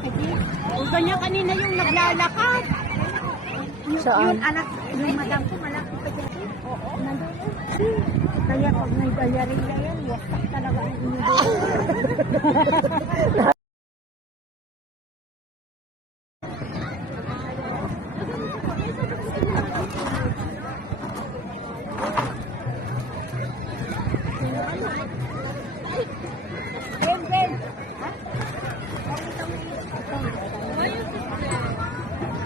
O ganyan kanina yung naglalakad. Saan? Yung anak, yung madam ko, malaki pa dyan. Oo. Nandun. Kaya pag may galerilla yan, wasak talaga ang inyo doon.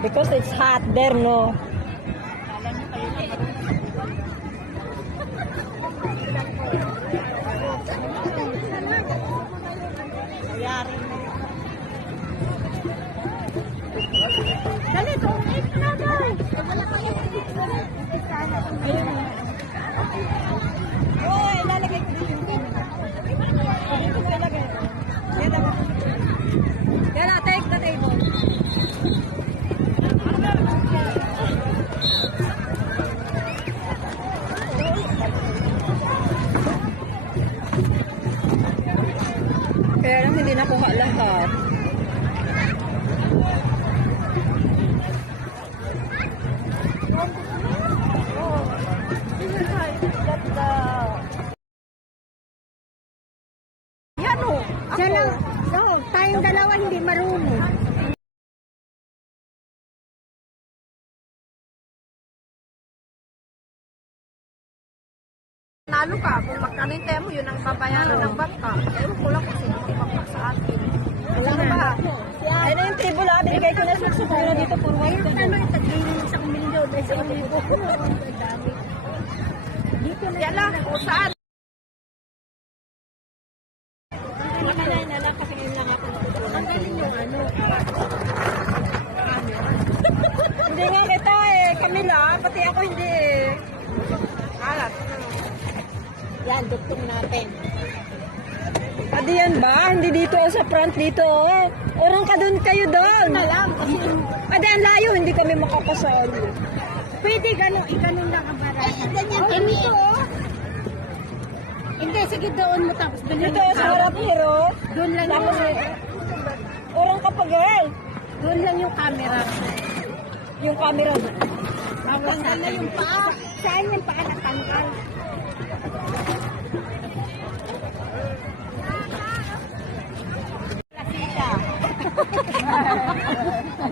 Because it's hot there, no? Dali, tumit na guys. Wala kayo. Oh, ilalagay ko dito yung camera. Dito ko ilagay. Yan na, take the table. Kaya lang hindi nakuha lahat. Yan o. Siya lang. No, tayong dalawa hindi marunong. Nalo ka, kung magkanintay mo, yun ang babayaran ng bangka. Ewan ko lang kung sino ang bangka sa atin. Alam mo ba? Ay na yung table ah, binigay ko na sa na dito for white. Ano yung tagilin sa kumilyo? Dahil sa kumilyo. Dito na. Yan lang, kung saan. Makalay na lang kasi ngayon lang ako. Ang galing yung ano. Hindi nga kita eh, Camila, pati ako hindi eh. Alat. Yan, duktong natin. Adi yan ba? Hindi dito sa front dito oh. Orang ka doon kayo doon. Na lang kasi Adi ang layo, hindi kami makakasali. pwede gano'n, ikanon lang ang barang. Ay, ganyan kami. Hindi, sige doon mo tapos doon Dito sa harap hero. Doon lang Tapos yung, orang ka pa girl. doon lang yung camera. Yung camera doon. Tanggal na yung paa. Saan yung paa natanggal?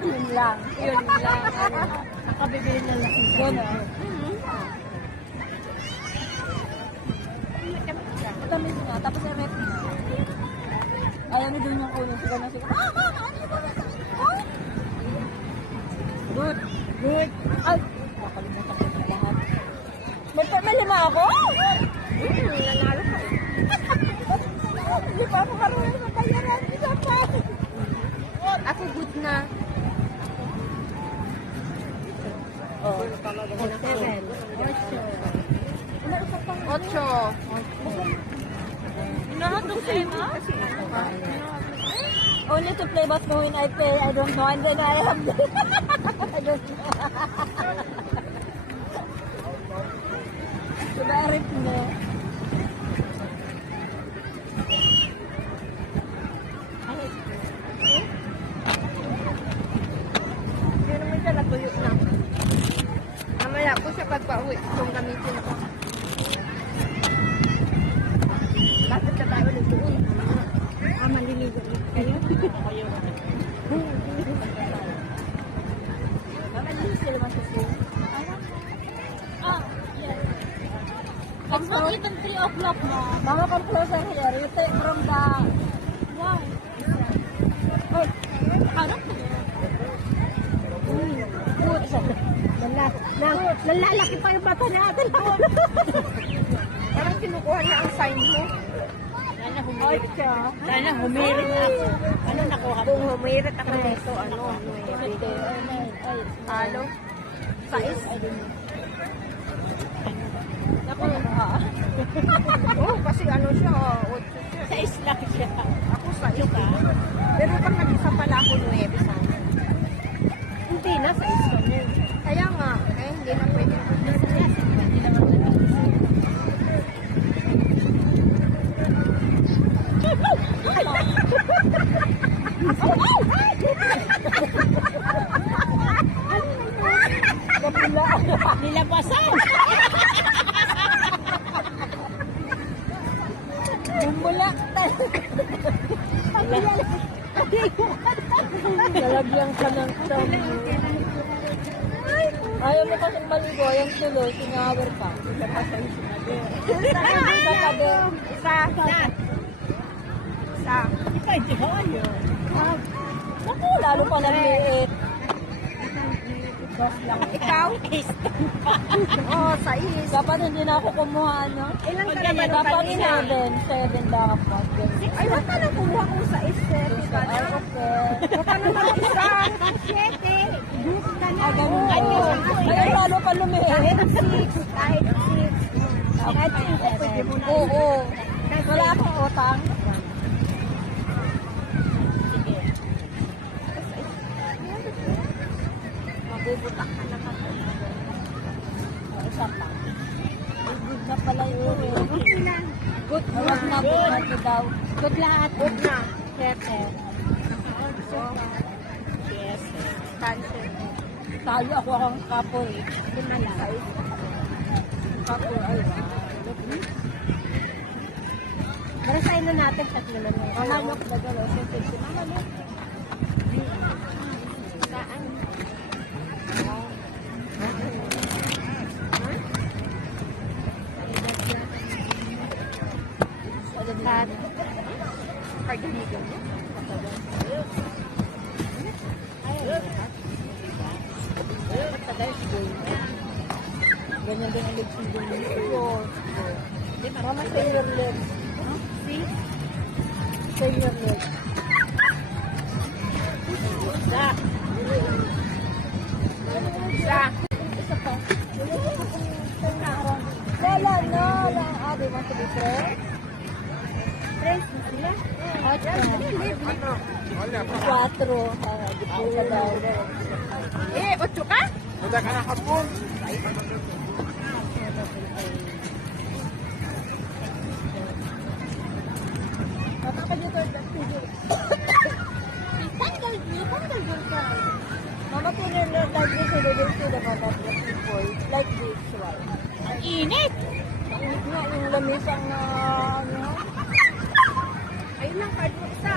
Yun lang. Yun lang. Nakabibili na lang. Doon ah. Tamis nga, tapos yung rep na. Ayaw na doon yung ulo. Siga na siga. Good. Good. Ay! Nakalimutan ko na lahat. May lima ako? Nanalo ka. Hindi pa ako marunong sa bayaran. Isa pa. Ako good na. Oh. 8. Hinahatong sa'yo na? Only to play but when I pay, I don't know. And then I have I don't know. Subarit mo. Hindi naman siya natuyo na. Mamaya ko siya pagpa-uwi kung gamitin ako. Bakit ka tayo ulit doon? Maliligo kayo? Mamalis sila man sa school. It's not even 3 o'clock na. Mama, come closer here. You take from the... Wow. Oh, Harap ko. good. Nalalaki pa yung bata natin. Parang kinukuha niya ang sign mo. Sana humirit ako. Ano nakuha ko? Kung humirit ako nito, ano, talo. Sais. Ako yun ha. Oo, kasi ano siya, 8 siya. Sa isla siya. Ako sa ka. Pero pag nag-isa pala ako 9 sana. Hindi na sa isla niya. Kaya nga, hindi na pwede. Kapila. Nilabasan. Bumulak. Nalagyan ka ng tamo. Ayaw mo kasing maligo, yung tuloy, singawer ka. Isa pa sa isa pa din. Isa. Ikaw, di ba yun? Naku, lalo pa nagliit. Dos lang. Ikaw? Oo, sais. Dapat hindi na ako kumuha, no? Ilan ka naman nung Dapat kanina? 7 dapat. Ay, wag ka lang kumuha kung sais. Ay, okay. Baka naman isa. Siyete. Bus ka na. Ah, ganun po. Ay, lalo pa lumiit. Kahit 6. Kahit 5, pwede mo na. Oo. Wala akong utang. Mabubutak ka na kasi. Isa pa. Ay, good na pala yun eh. Good na. Good na, good na to daw. Good lahat. Huwag na. Siyete. Yes. Cancel. Tayo ako ang kapoy. Kapoy, ay, Para sa ino natin, tatlo na lang. mamanok na gano'n. Siyete. Mamanok. Saan? Lahat. Pagdinigo mo. Ganyan din ang lips ng ganyan. Mama, say your lips. See? Say your lips. Isa. Isa. Isa pa. Wala na. Wala. Ah, di mo sabi ko. Friends na sila. Ano? 4. Di po ka daw. 8 ka? Mataka dito. Mama, tunay na like this. Ilulog sila mga people. Like this one. Ang init. Init nga yung lamisang na ano. Ayun lang, card mo isa.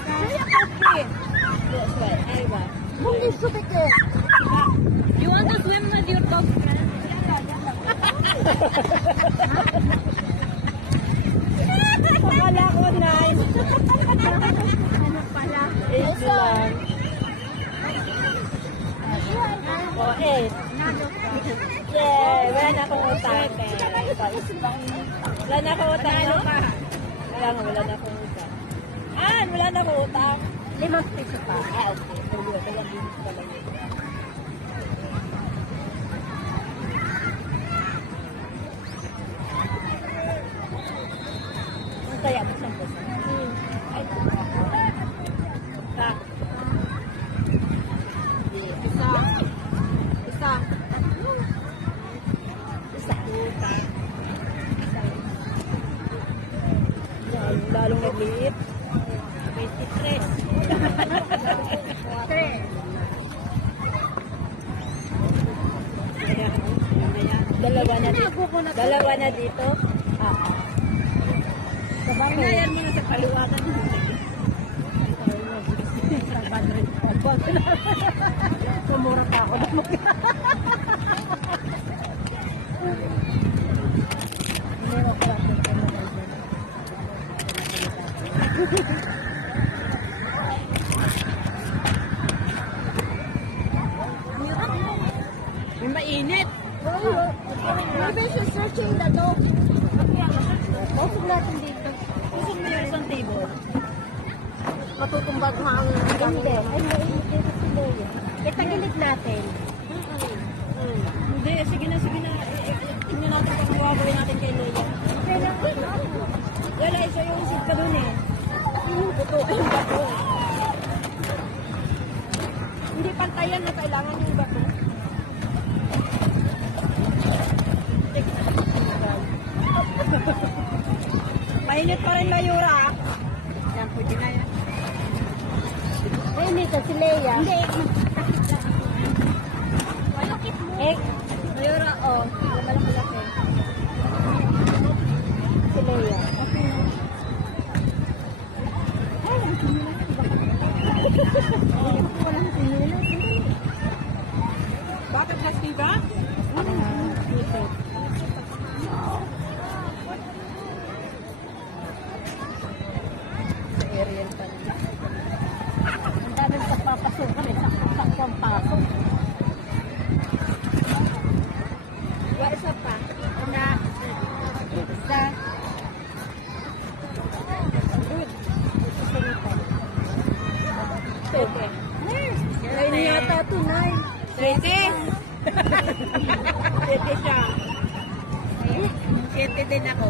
Kaya coffee. That's right. Aywa. Mungkin supit eh. You want to swim with your dog friend? Akala ko 9. Ano pala? 8 lang. O, 8. Yay! Wala na akong utang. Wala na akong utang, no? Wala na akong utang. Ah, wala na akong utang. 5 piso pa. Ah, okay. Wala na akong utang. Ang kaya mo sa puso. Ay, ah. Isa. Isa. Lalong nagliit. 23. 3. Dalawa na dito. Dalawa na dito. Ah. Sabang Ngayon mo na sa kaliwatan mo. Sumura pa ako. Meron pa lang ito. May mainit. Maybe she's searching the dog. Usog natin dito. Usog mo yung isang table. Matutumbag ha ang Hindi. Ay, mainit dito si Loya. Itagilid natin. Hindi, sige na. Tingnan natin kung mawawin natin kay Loya. Wala, isa yung sit ka dun eh. Yung buto, yung bato. Hindi pantayan na kailangan yung bato. Mainit pa rin Mayura. Yan, pwede na yan. si Leia. Hindi. Eh, Mayura, oh. Malaki-laki. Si Leia. Ay, ang sinilas. Walang sinilas. Bakit na Steve? Ariel pa rin. Ang daming pagpapasukan eh. Sakto ang pasok. Isa pa. Na. Isa. Good. Okay. Nine yata ito, 9. 20. 20 siya. 20 din ako.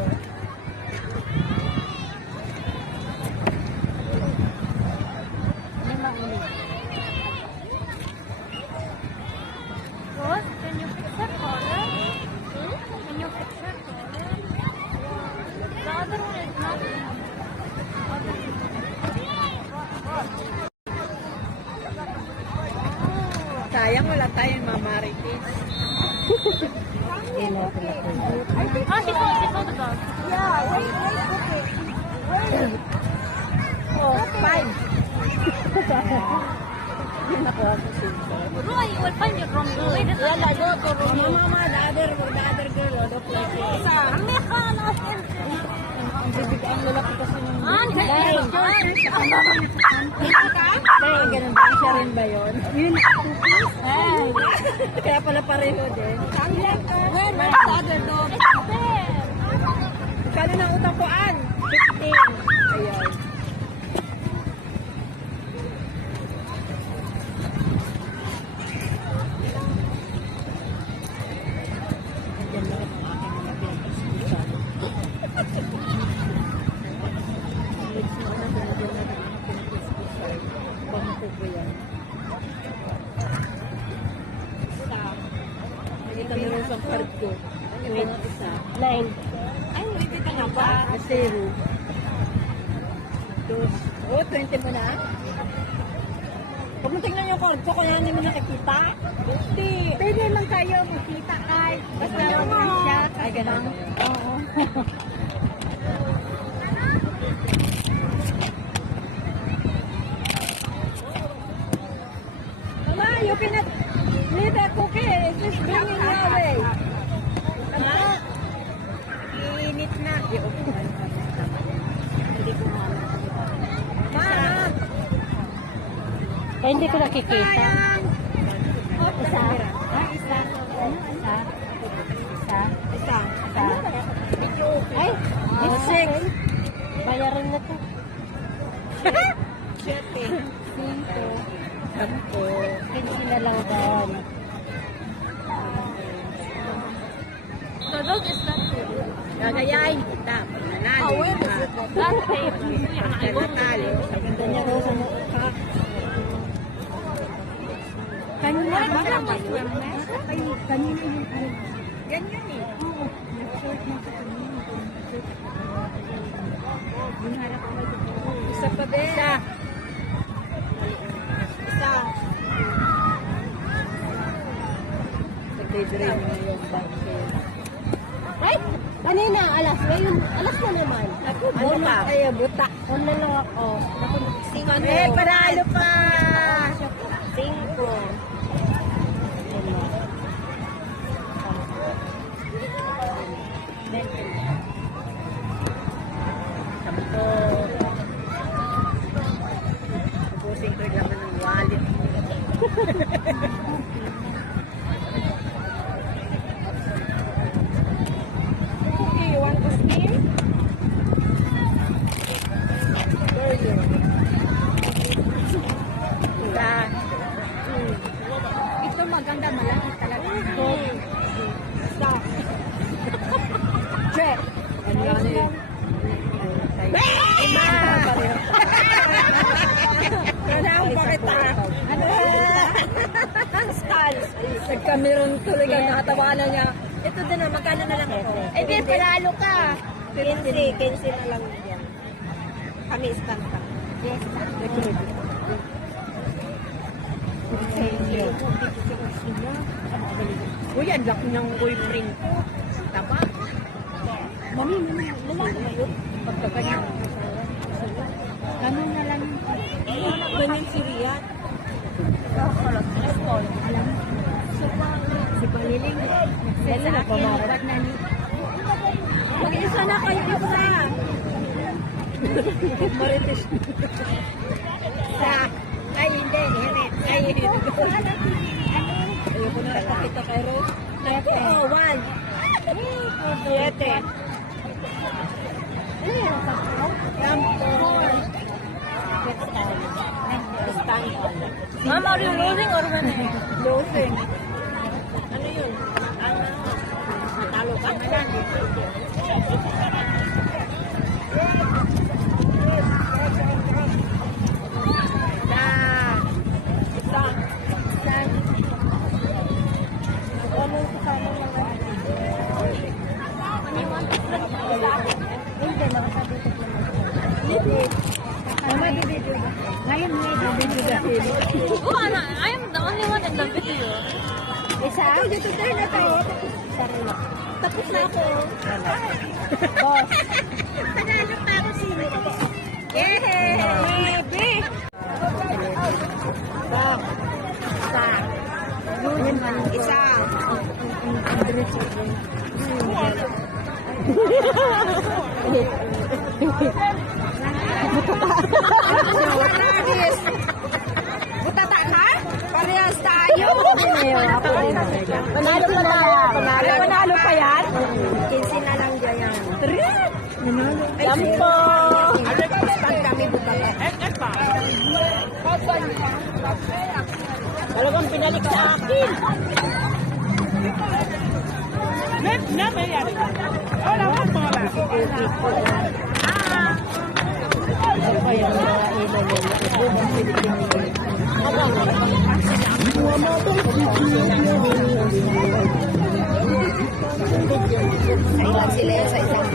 Lima ulit. Boss, can you fix that color? Can you fix that color? The other one is not. Sayang wala tayong mamaritis. Ino, pala ko. Ah, she sold the dog. Yeah, wait, okay. Wait. Oh, 5. Yun ako ako Roy, you will find it wrong. Wait, this Yan na, go to room. Mama, the other girl, don't like it. Ang bibig ang lalaki kasi ng Dahil. Dahil ganun ba? Siya rin ba yun? Yun, Ay, kaya pala pareho din. Where the other dog? Kano na utang ko, Ann? 15. Ayan. Ayan na ang aking mga pinag-ispusan. Next mo na, binigyan na ng mga pinag-ispusan. Bangko ko yan. Nakita ni Rose ang card ko. Ano yung isa? 9. Ay, hindi ka na ba? Zero. Dos. Oh, 20 mo na? Huwag mo tingnan yung card ko, kaya hindi mo nakikita. Hindi. pwede lang kayo makita kahit basta naman siya. Ay, ganun. Oo. Mama, you cannot leave that cookie. It's just bringing you away. Mama, Iinit na. hindi ko na. Ma! Hindi ko nakikita. Isa. Ah, isa. Ano? Isa. Isa. Isa. Isa. Ay, it's 6. Bayaran na to. 7. 5. Sampo. 15 na lang doon. The dog is not good. Gagayain kita. Pag nanalo. Oh, where is it? That tape. Pag natalo. Ganda niya daw sa mukha. Kanina, baka mas wellness. Kanina yung ano. Ganyan eh. Oo. Nag-short na sa kanina. Binharap ko ito. Isa pa din. Isa. Isa. Nagde-drain na yung bank. Ay! Kanina, alas. Ngayon, alas na naman. Ako, buta. Ay, buta. On na lang ako. Eh, panalo pa. 5. Sampo. Ubusin ko yung laman ng wallet. Okay, you want to steam? For you. Isa. Ito maganda, malaki talaga. Isa. Check. Ano yan eh? Lima! Wala akong pakita. Ano Stalls. Nagkamiron tuloy ka, nakatawanan niya. Ito din na, magkano na lang ako? Eh, di, panalo ka. 15 na lang yan. Kami stand ka. Yes, Ang laki ng boyfriend ko. Tama? Mami, lalaki na yun. Pagkaganyan. Ganun na lang. Ganyan si Rian. Si Paliling. Sa akin, wag na ni. Mag-isa na kayo isa. Marites. Sa. Ay, hindi. Ay, hindi. Ayoko na nakakita kay Rose. Ako, 1. 7. Ma'am, are you losing or winning? Losing. Ano yun? Talo ka? Ngayon may bibigyan. Oh, I am the only one in the video. Isa? Ako, dito tayo na tayo. Tapos na ako. Boss. Tagalog pa ako sino. Yehey! Baby! Isa. Butata ka? Parehas tayo. Panalo ka na. Panalo pa yan? 15 na lang dyan yan. Lampo! Pag kami butata. Talagang pinalik sa akin. Ilan sila sa isang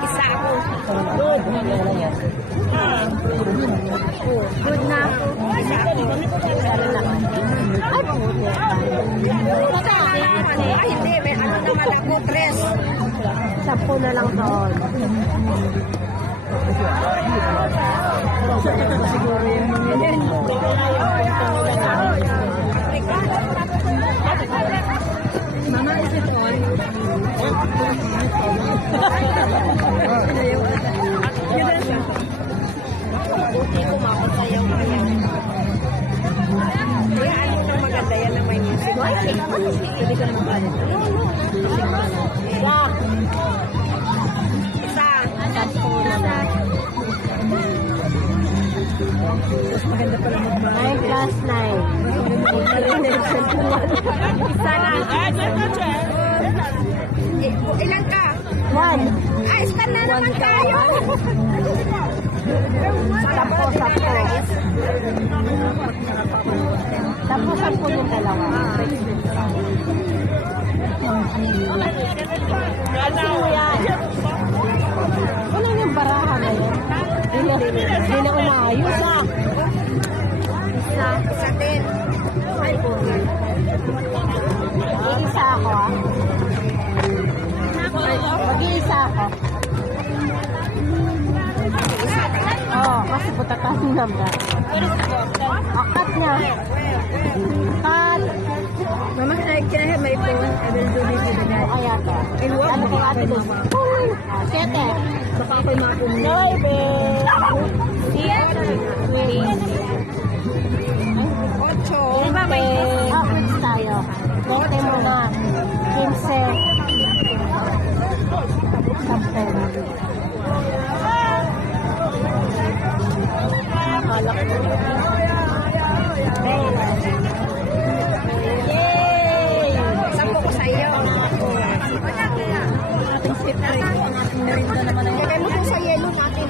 isa ako. Good. Good na ako. Isa ako. Ay, hindi. May ano naman ako. 3. 10 na lang doon. Siguro yung mga Mama, is it on? Buti ko mapasayaw ka yan. Kaya ano nang maganda yan na may music. Pwede ka naman balik. Isa. Mas maganda pala mag-9 plus 9. Isa na. Ilan ka? 1. Ay, scan na naman tayo. 10 yung dalawa. Sino yan? Ano yung baraha na yan? Hindi na umaayos ah. Isa din. Ay, puri. Isa ako ah. Mag-iisa ako. Oo, kasi butatan naman. Akat niya. Cut. Mama, can I have my phone? I will do this with the guy. Kaya ka. And what? Ano kaya ate doon? 7. Baka ako'y mapunin. 9. 8. Diba may outfits tayo? 20 muna. 15. Akala ko. Yay! 10 ko sa iyo. Ating sweet drink. Ating merinda naman ang lagay mo po sa yellow natin.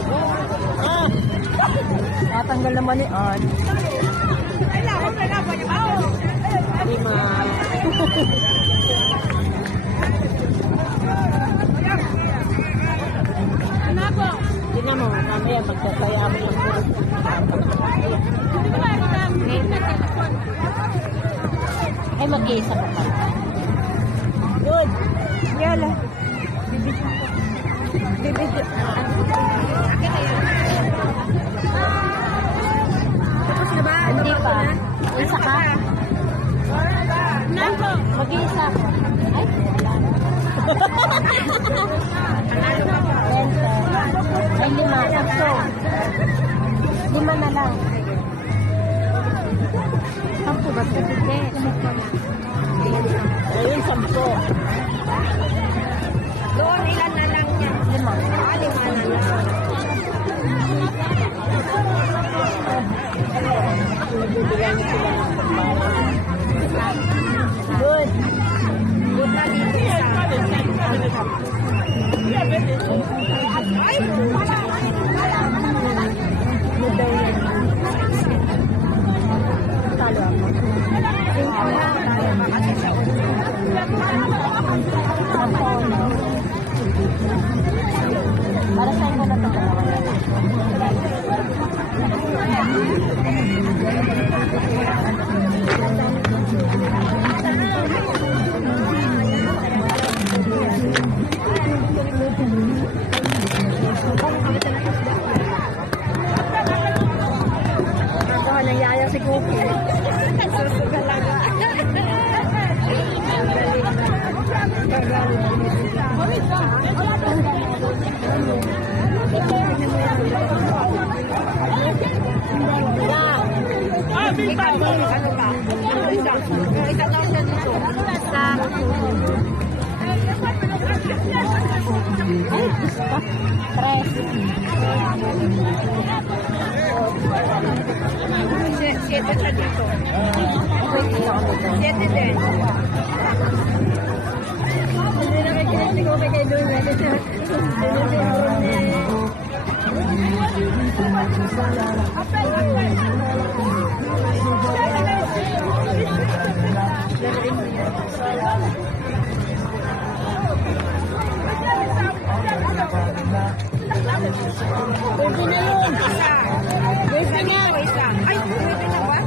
Tatanggal naman ni Ann. Ay, lakot na lang. 5. Ay, mag-iisa pa pa. Good. Yala. Tapos na ba? Hindi pa. Isa ka? Mag-iisa. Ay, wala na. 20. Ay, 5. Sakso. 5 na lang. 10 ba? Hindi. Ayun, 10. Doon, ilan na lang yan? 5. 5 na lang. Good. Good na dito isa. Ay, Talo ako. Para saan mo na ito dalawa? Ako nang yaya si Cookie. Susugalaga. Ikaw, ano ka? Isa daw siya dito. Ay, gusto. 3. Siete siya dito. Siete din. Hindi na may kinisig ko kay Dunya. Pwede na yun. Isa. Pwede na. Isa. Ay, pwede na ba?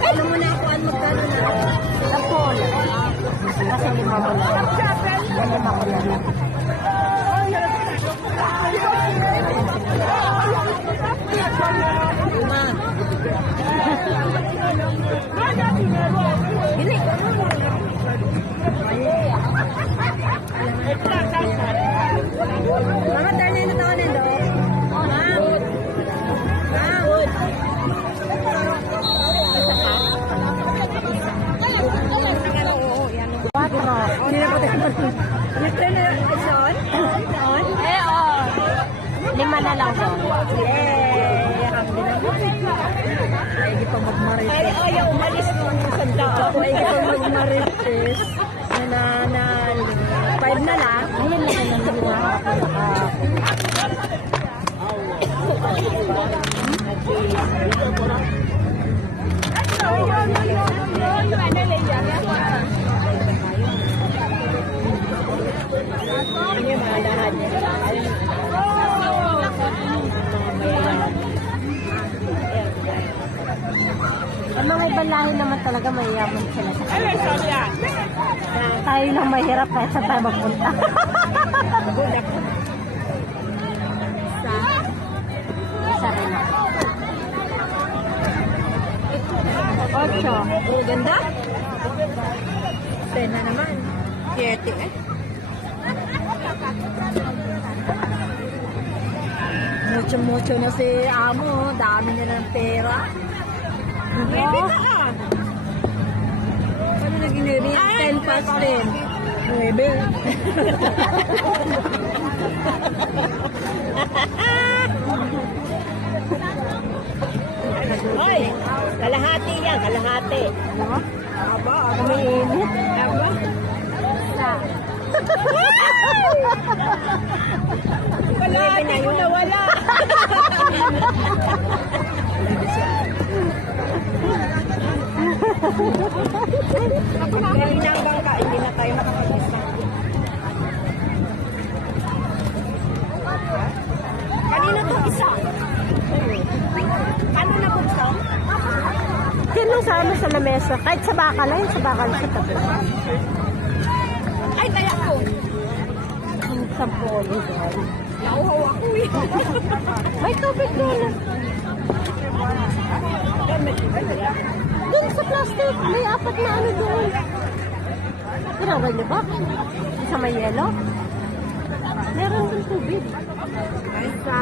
Alam mo na ako ang magkano na. Tapol. Kasi 5 mo lang. 5 ko lang. Bili. Mga tali na taon nito. Good. Good. Oo, yan. 4. Hindi na po tayo. Nag-turn na on? On? Eh, oh. 5 na lang doon. Yay! Hamdi na mo. Ay, di pa magmarites. Ay, ayaw, umalis nung sanda ako. Ay, di pa magmarites. Na 5 na lang. Ayun lang yung ginawa ko. Ini mga lahat niya. Ang mga ibang lahi naman talaga mayayaman sila sa kanila. Tayo lang mahirap kahit saan tayo magpunta. Isa rin ako. 8. Oh, ganda. 10 na naman. 7 eh. Mucho na si Amo. Dami na ng pera. Maybe ka ah. Ano naging maybe? 10 past 10. Maybe. Hoy, kalahati yan, kalahati. Ano? Aba, Umiinit. Aba. Kalahati ko na wala. Hindi na bangka, hindi na tayo makapag-isa. Kanina to isa. Ano na buksan? Sino lang sama sa lamesa. Kahit sa bakal lang, sa bakal sa tabi. Ay, kaya ko. Sa polo doon. Nauhaw ako eh. May tubig doon. Doon sa plastic, may 4 na ano doon. Tinawag niyo ba? Sa may yelo? Meron doon tubig. Ay, sa.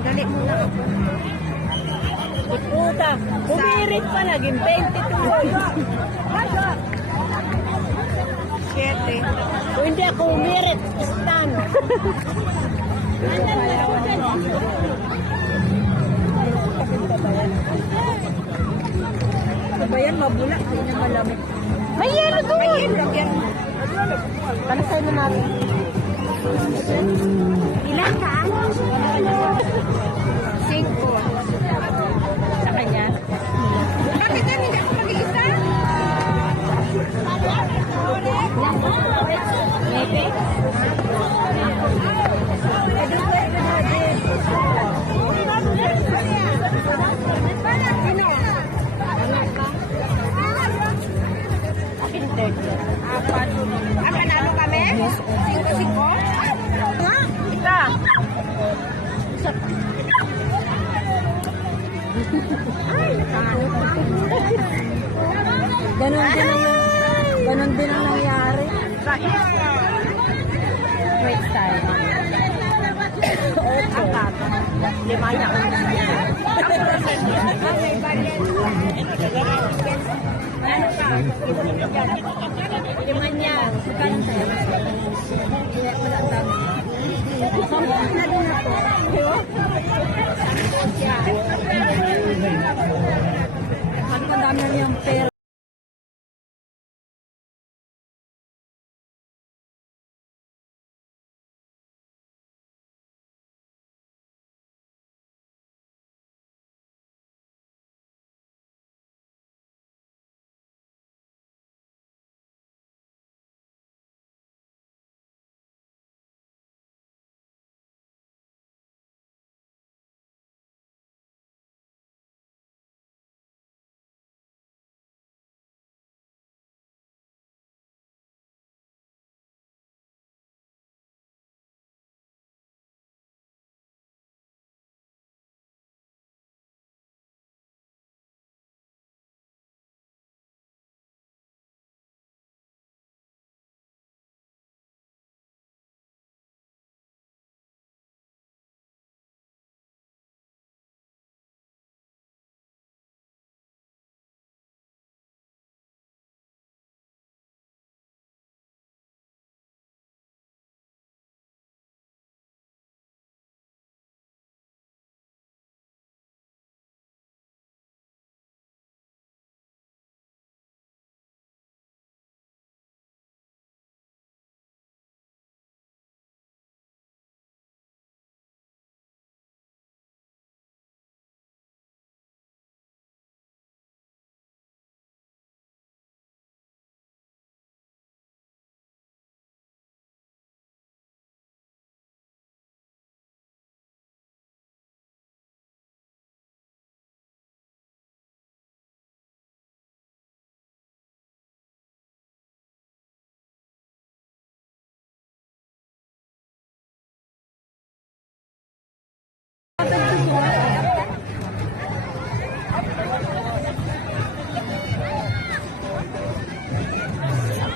Dali muna ako. Puta, bumirit pa naging 22. 7. Kung hindi ako umirit, stand. Ano ba yan? Mabula. Hindi na malamig. May yelo doon. Ay, lagyan. Palasay na natin. Ilan ka? 5. Sa kanya. Bakit yan? Hindi ako mag-iisa? Maybe. Apat. Ah, panalo kami? 5-5? Nga? Ika. Ganon din ang nangyari. Wait time. Apat. 5 na ako. Liman niya. Magkano sa'yo? Wala na din ako. Ang dami na niyang pera.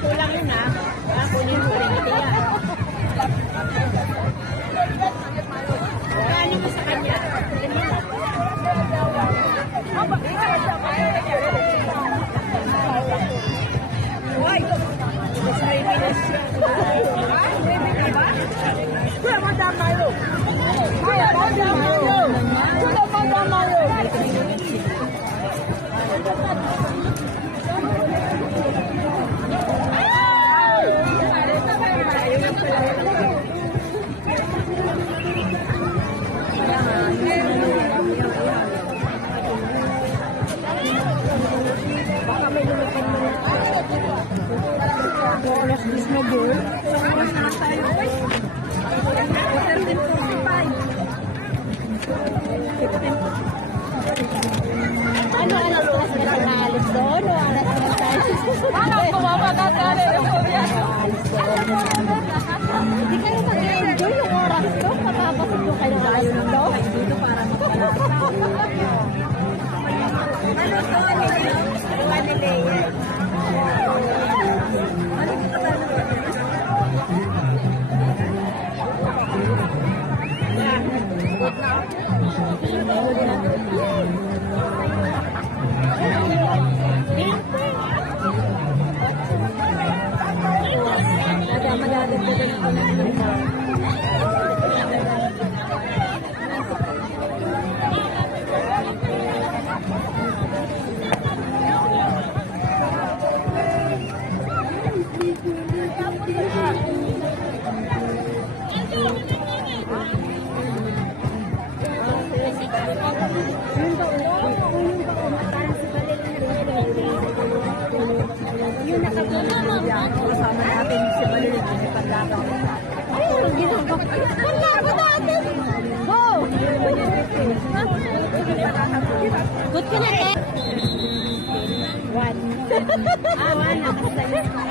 Kulang yun ah. Kunin mo rin ito yan. Kunin mo sa kanya. Why? Mas may bilis siya. May bilis ba? Kaya madam tayo. Kaya madam tayo. Kaya madam tayo. Baka may lumating mo. Alas 10 na doon. Ano Dalawa ni Leia. Ano dito ba? Madadagdagan ko lang dito. Yun nakapula. Kasama natin si Balil. Paglaban ko. Ayun, ginagawa. Wala ko natin. Go! Good ka na, te. One. One. Nakasalis ka.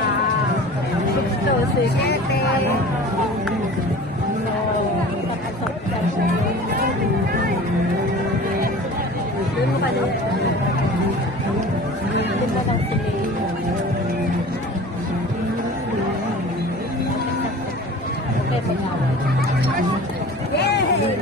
6 to 6. Doon mo ka doon. Doon na lang sila. Okay, pag-awal. Yay!